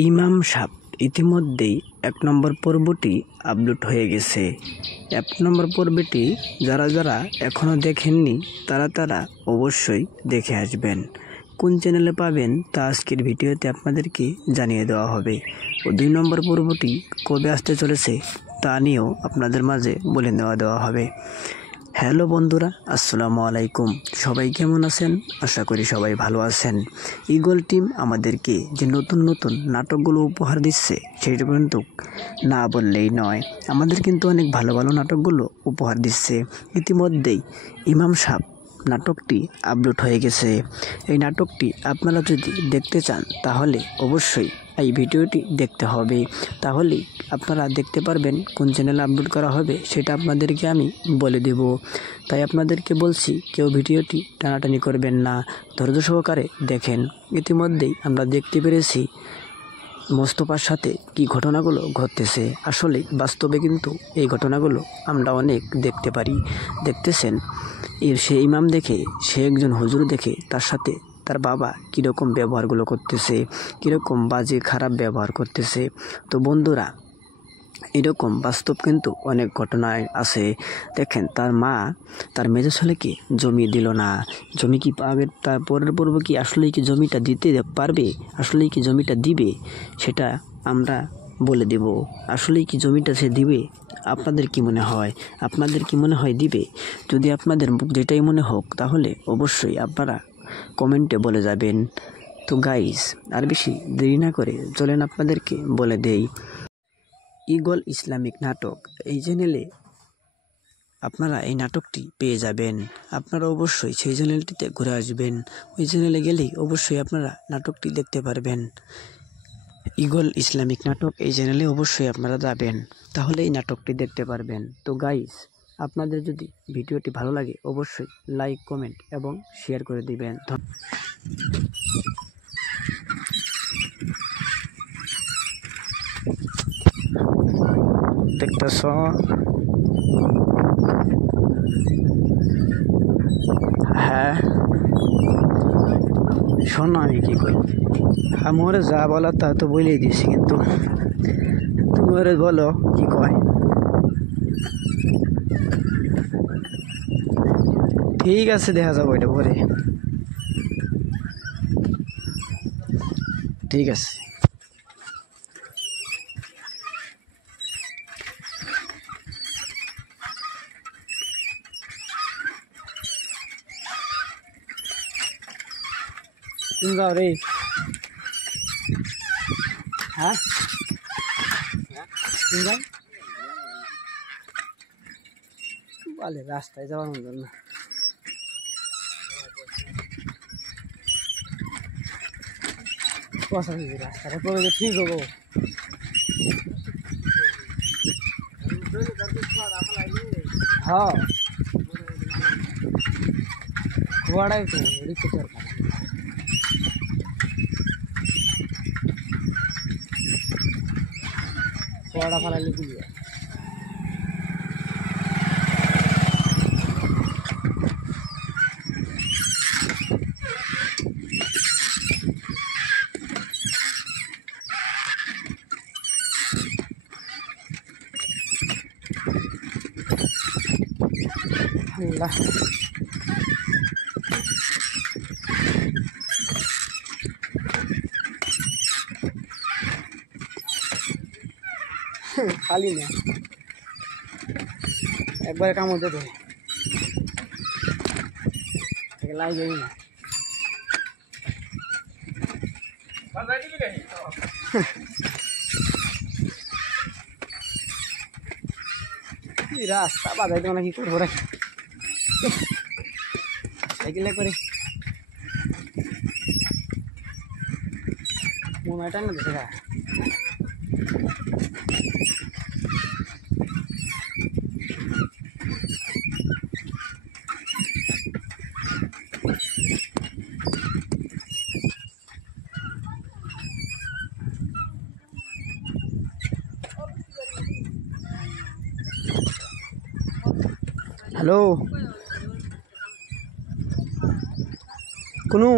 ইমাম সাহেব ইতিমধ্যেই ১ নম্বর পর্বটি আপলোড হয়ে গেছে। ১ নম্বর পর্বটি যারা যারা এখনও দেখেননি তারা অবশ্যই দেখে আসবেন। কোন চ্যানেলে পাবেন তা আজকের ভিডিওতে আপনাদেরকে জানিয়ে দেওয়া হবে। ও ২ নম্বর পর্বটি কবে আসতে চলেছে তা নিয়েও আপনাদের মাঝে বলে দেওয়া হবে। হ্যালো বন্ধুরা, আসসালামু আলাইকুম। সবাই কেমন আছেন? আশা করি সবাই ভালো আছেন। ঈগল টিম আমাদেরকে যে নতুন নতুন নাটকগুলো উপহার দিচ্ছে সেটা কিন্তু না বললেই নয়। আমাদের কিন্তু অনেক ভালো ভালো নাটকগুলো উপহার দিচ্ছে। ইতিমধ্যেই ইমাম সাহেব নাটকটি আপলোড হয়ে গেছে। এই নাটকটি আপনারা যদি দেখতে চান তাহলে অবশ্যই এই ভিডিওটি দেখতে হবে। তাহলেই আপনারা দেখতে পারবেন কোন চ্যানেলে আপলোড করা হবে সেটা আপনাদেরকে আমি বলে দেব। তাই আপনাদেরকে বলছি, কেউ ভিডিওটি টানাটানি করবেন না, ধৈর্য সহকারে দেখেন। ইতিমধ্যেই আমরা দেখতে পেরেছি মোস্তফার সাথে কি ঘটনাগুলো ঘটতেছে। আসলে বাস্তবে কিন্তু এই ঘটনাগুলো আমরা অনেক দেখতে পারি। দেখতেছেন সে ইমাম দেখে, সে একজন হুজুর দেখে তার সাথে তার বাবা কীরকম ব্যবহারগুলো করতেছে, কীরকম বাজে খারাপ ব্যবহার করতেছে। তো বন্ধুরা, এরকম বাস্তব কিন্তু অনেক ঘটনায় আছে। দেখেন, তার মা তার মেজো ছেলেকে জমি দিল না। জমি কি পাবে? তার পরের পর্ব কি আসলেই কি জমিটা দিতে পারবে? আসলেই কি জমিটা দিবে? সেটা আমরা বলে দেব। আসলেই কি জমিটা সে দিবে? আপনাদের কি মনে হয়? আপনাদের কি মনে হয় দিবে? যদি আপনাদের যেটাই মনে হোক তাহলে অবশ্যই আপনারা কমেন্টে বলে যাবেন। তো গাইস, আর বেশি দেরি না করে চলেন আপনাদেরকে বলে দেই। ঈগল ইসলামিক নাটক এই চ্যানেলে আপনারা এই নাটকটি পেয়ে যাবেন। আপনারা অবশ্যই সেই চ্যানেলটিতে ঘুরে আসবেন। ওই চ্যানেলে গেলেই অবশ্যই আপনারা নাটকটি দেখতে পারবেন। ঈগল ইসলামিক নাটক এই চ্যানেলে অবশ্যই আপনারা যাবেন, তাহলে এই নাটকটি দেখতে পারবেন। তো গাইস, আপনাদের যদি ভিডিওটি ভালো লাগে অবশ্যই লাইক, কমেন্ট এবং শেয়ার করে দিবেন। দেখতেছ হ্যাঁ, শোনো আমি কি করি। আমার যা বলার তা তো বলেই দিয়েছি, কিন্তু তুমি ওরে বলো কি কয়। ঠিক আছে, দেখা যাবো এটা পরে। ঠিক আছে। তুমি যাও রে। হ্যাঁ, তুমি যাও বলে রাস্তায় যাওয়ার মতন না। রাস্তাটা পড়ে ঠিক হবো। হ্যাঁ, কুয়াড়াই তো রিক্সা দরকার। কুয়াড়া ফালাইলে কি আল্লাহ। খালি না, একবারে কামড় দেবে লাই যাবি না। রাস্তা বাজাই তো নাকি করবো রে সাইকেলে করে মোবাইলটা না দেখা। হ্যালো, কোনো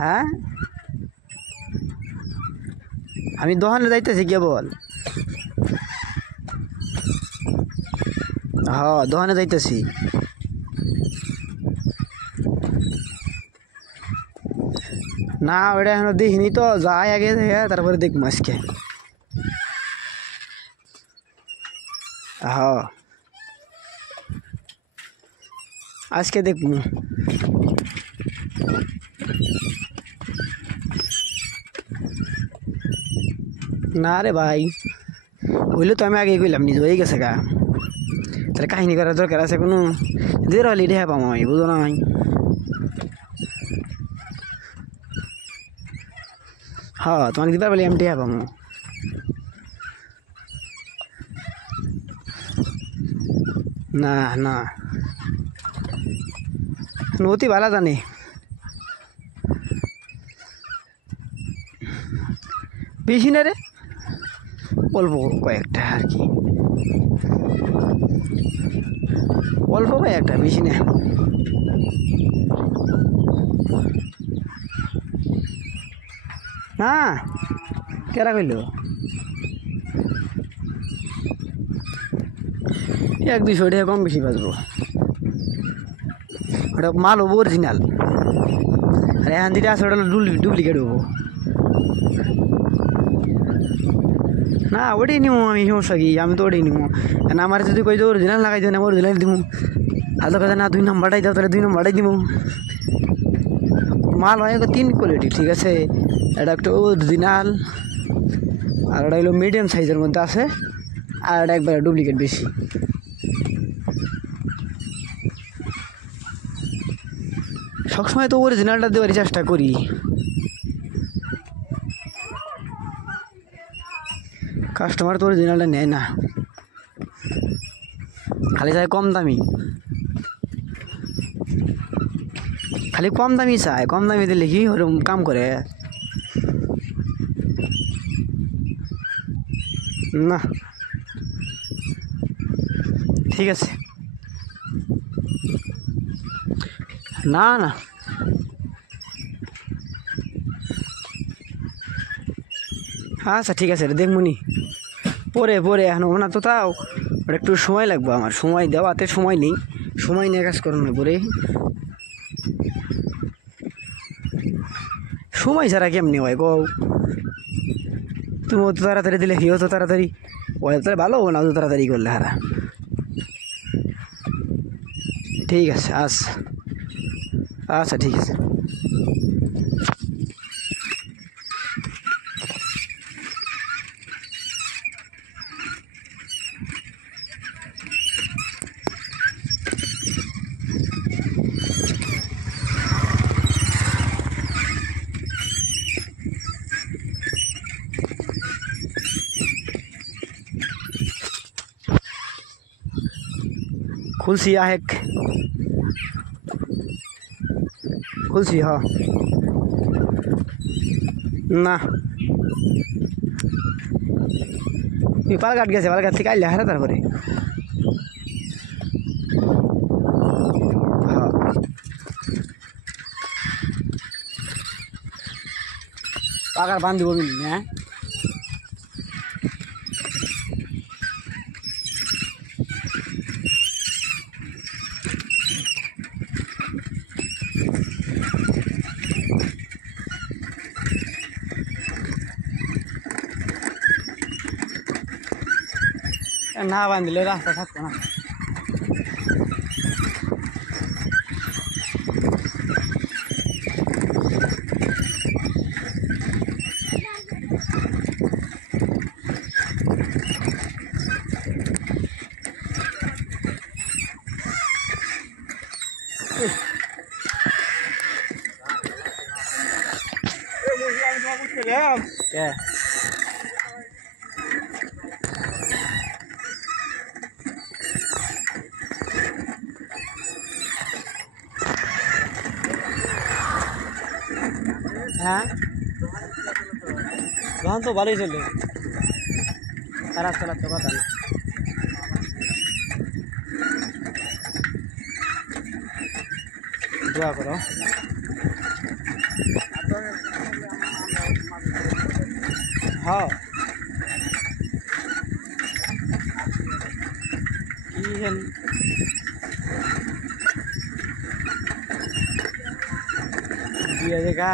হ্যাঁ আমি দোকানে যাইতেছি কেবল। হ্যাঁ দোকানে যাইতেছি। না ওটা এখনো দেখিনি তো, যাই আগে তারপরে দেখবো আজকে। হ্যাঁ আজকে দেখবো। না রে ভাই হইলে তো আমি আগে কইলাম নিজে হয়ে গেছে গা, তাহলে কাহিনী করার দরকার আছে কোনো? দের হলে রেহা পাবো আমি, বুঝো না আমি। হ্যাঁ তোমাকে দিবার বলে আমি টেহা পাবো। না না নতি ভালো জানি, বেশি না রে, অল্প কয়েকটা আর কি, অল্প কয়েকটা, বেশি না। না কেরা কইল 1-200 টাকা কম বেশি বাঁচবো, ওটা মাল হবো অরিজিনাল, আর এখান থেকে আছে ওটা ডুপ্লিকেট হবো। না ওটাই নিবো আমি, সমস্যা কি, আমি তো ওটাই নিবো। না আমার যদি কই অরিজিনাল লাগাই দেবো না, অরিজিনাল দিব। আর তো কথা না 2 নম্বরটাই দাও, তাহলে 2 নম্বরটাই দিব। মাল হয় 3 কোয়ালিটি, ঠিক আছে, এটা একটা অরিজিনাল, আর এটা হলো মিডিয়াম সাইজের মধ্যে আছে, আর এটা একবারে ডুপ্লিকেট বেশি। সবসময় তো অরিজিনালটা দেওয়ার চেষ্টা করি, কাস্টমার তো অরিজিনালটা নেয় না, খালি চায় কম দামি, খালি কম দামি চায়, কম দামি দিলে কি ওরকম কাম করে না। ঠিক আছে, না না আচ্ছা ঠিক আছে দেখবনি পরে পরে, এখন না তো তাও ওটা একটু সময় লাগবে, আমার সময় দেওয়াতে সময় নেই, সময় নিয়ে কাজ করো না পরে, সময় ছাড়া কেমনি হয় গো? তুমি অত তাড়াতাড়ি দিলে হিও তো তাড়াতাড়ি ওই তাহলে ভালো হবো না, অত তাড়াতাড়ি করলে হারা। ঠিক আছে আচ্ছা আচ্ছা ঠিক আছে। खुलसी आहे खुलसी हाँ ना पालघाट गए पालघाट থেকে আইলে হারা তারপরে हाँ পাকার বান্ধ দিব কিন্তু হ্যাঁ না বাঁধলে রাস্তা থাকতো না। क्या हाँ वहाँ तो भालो ही चले खराब चला तो पता नहीं दुआ करो হ্যাঁ কি জানি দিয়ে দেখা